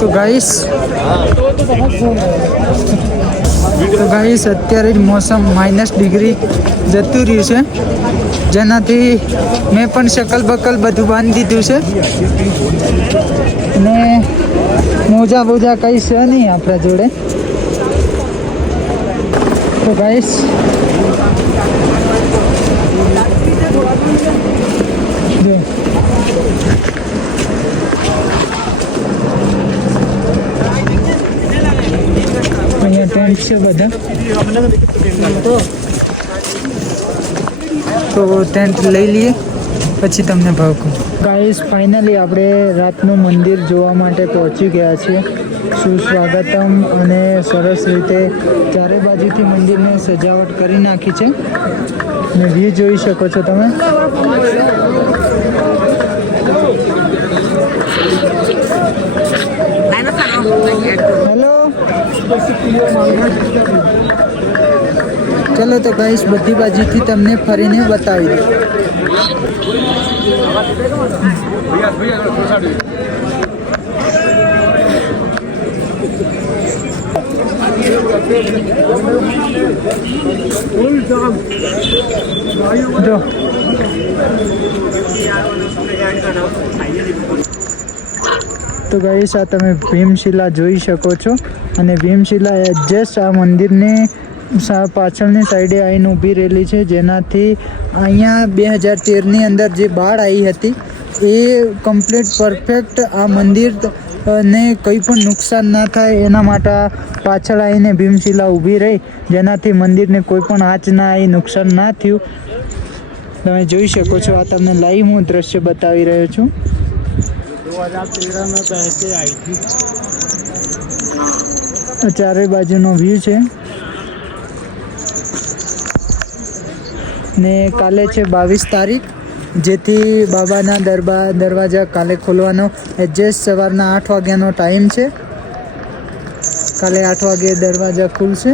તો ગાઈસ અત્યારે જ મોસમ -डिग्री જતું રહ્યું છે, જેનાથી મેં પણ શકલ બકલ બધું બાંધી દીધું છે અને મોજા બોજા કંઈ છે નહીં આપણા જોડે. તો ગાઈસ જો અહીંયા ટેન્ટ છે બધા, તો ટેન્ટ લઈ લઈએ પછી તમને ભાવ કહું. ગાઈસ ફાઇનલી આપણે રાતનું મંદિર જોવા માટે પહોંચી ગયા છીએ. સુસ્વાગતમ અને સરસ રીતે ચારે બાજુથી મંદિરને સજાવટ કરી નાખી છે અને વ્યૂ જોઈ શકો છો તમે. હેલો, ચલો તો ગાઈસ બધી બાજુથી તમને ફરીને બતાવી દઉં. જો તો ગાઈસ આ તમે ભીમશિલા જોઈ શકો છો અને ભીમશિલા એડજસ્ટ આ મંદિરને પાછળની સાઈડે આવીને ઊભી રહેલી છે, જેનાથી અહીંયા 2013ની અંદર જે બાળ આવી હતી એ કમ્પ્લીટ પરફેક્ટ આ મંદિર ને કંઈ પણ નુકસાન ના થાય એના માટે પાછળ આવીને ભીમશિલા ઊભી રહી, જેનાથી મંદિરને કોઈ પણ આંચ ના આવી, નુકસાન ના થયું. તમે જોઈ શકો છો, આ તમને લાઈવ હું દ્રશ્ય બતાવી રહ્યો છું. 2013 में पैसे आई थी. ચારે બાજુનો વ્યૂ છે ને કાલે છે 22 તારીખ, જેથી બાબાના દરવાજા કાલે ખોલવાનો એડજસ્ટ સવારના 8 વાગ્યાનો ટાઈમ છે. કાલે 8 વાગે દરવાજા ખુલશે.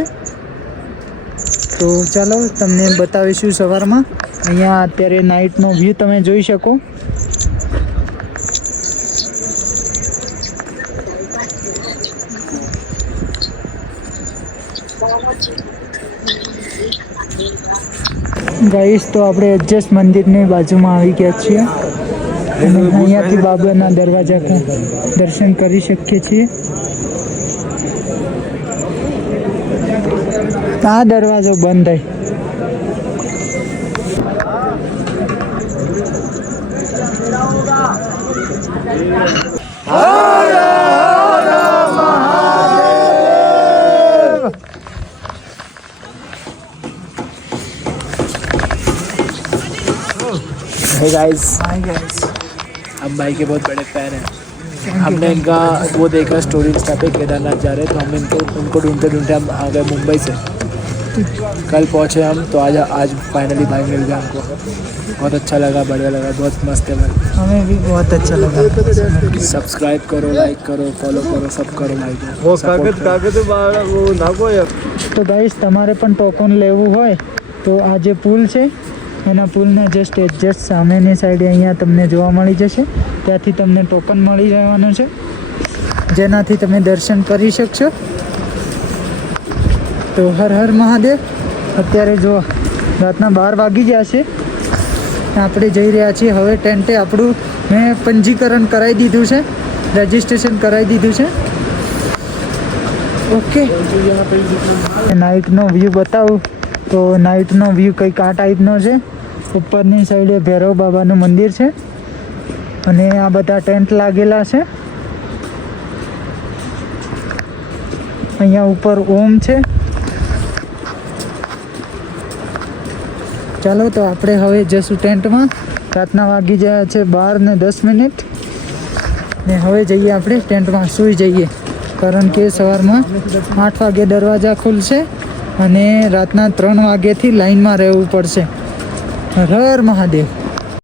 તો ચાલો તમને બતાવીશું સવારમાં. અહીંયા અત્યારે નાઇટનો વ્યૂ તમે જોઈ શકો. ગાઈસ તો આપણે એડજસ્ટ મંદિરની બાજુમાં આવી ગયા છીએ અને અહીંયાથી બાબાના દરવાજા દર્શન કરી શકીએ છીએ. આ દરવાજો બંધ થાય. Hey guys, हम भाई के बहुत बड़े फैन हैं. हमने इनका वो देखा स्टोरी इंस्टा पे केदारनाथ जा रहे, तो हम उनको ढूंढते ढूंढते हम आ गए मुंबई से. कल पहुँचे हम, तो आज फाइनली भाई मिल गया हमको. बहुत अच्छा लगा, बढ़िया लगा, बहुत मस्त है भाई. हमें भी बहुत अच्छा लगा. सब्सक्राइब करो, लाइक करो, फॉलो करो, सब करो भाई को. वो कागज वो नाखो यार. તો ગાઈસ તમારે પણ ટોકન લેવું હોય તો આ જે પુલ છે એના પુલના જસ્ટ એડજસ્ટ સામેની સાઈડે અહીંયા તમને જોવા મળી જશે. ત્યાંથી તમને ટોકન મળી જવાનું છે, જેનાથી તમે દર્શન કરી શકશો. તો હર હર મહાદેવ. અત્યારે જો રાતના 12 વાગી ગયા છે, આપણે જઈ રહ્યા છીએ હવે ટેન્ટે. આપણું મેં પંજીકરણ કરાવી દીધું છે, રજિસ્ટ્રેશન કરાવી દીધું છે. ઓકે, નાઇટનો વ્યૂ બતાવું તો નાઇટનો વ્યૂ કંઈક આ ટાઈપનો છે. ઉપરની સાઈડે ભૈરવ બાબાનું મંદિર છે અને આ બધા ટેન્ટ લાગેલા છે. અહીંયા ઉપર ઓમ છે. ચાલો તો આપણે હવે જશું ટેન્ટમાં. રાતના વાગી ગયા છે 12:10 ને હવે જઈએ આપણે ટેન્ટમાં, સૂઈ જઈએ. કારણ કે સવારમાં 8 વાગે દરવાજા ખુલશે અને રાતના 3 વાગ્યાથી લાઈનમાં રહેવું પડશે. હર હર મહાદેવ.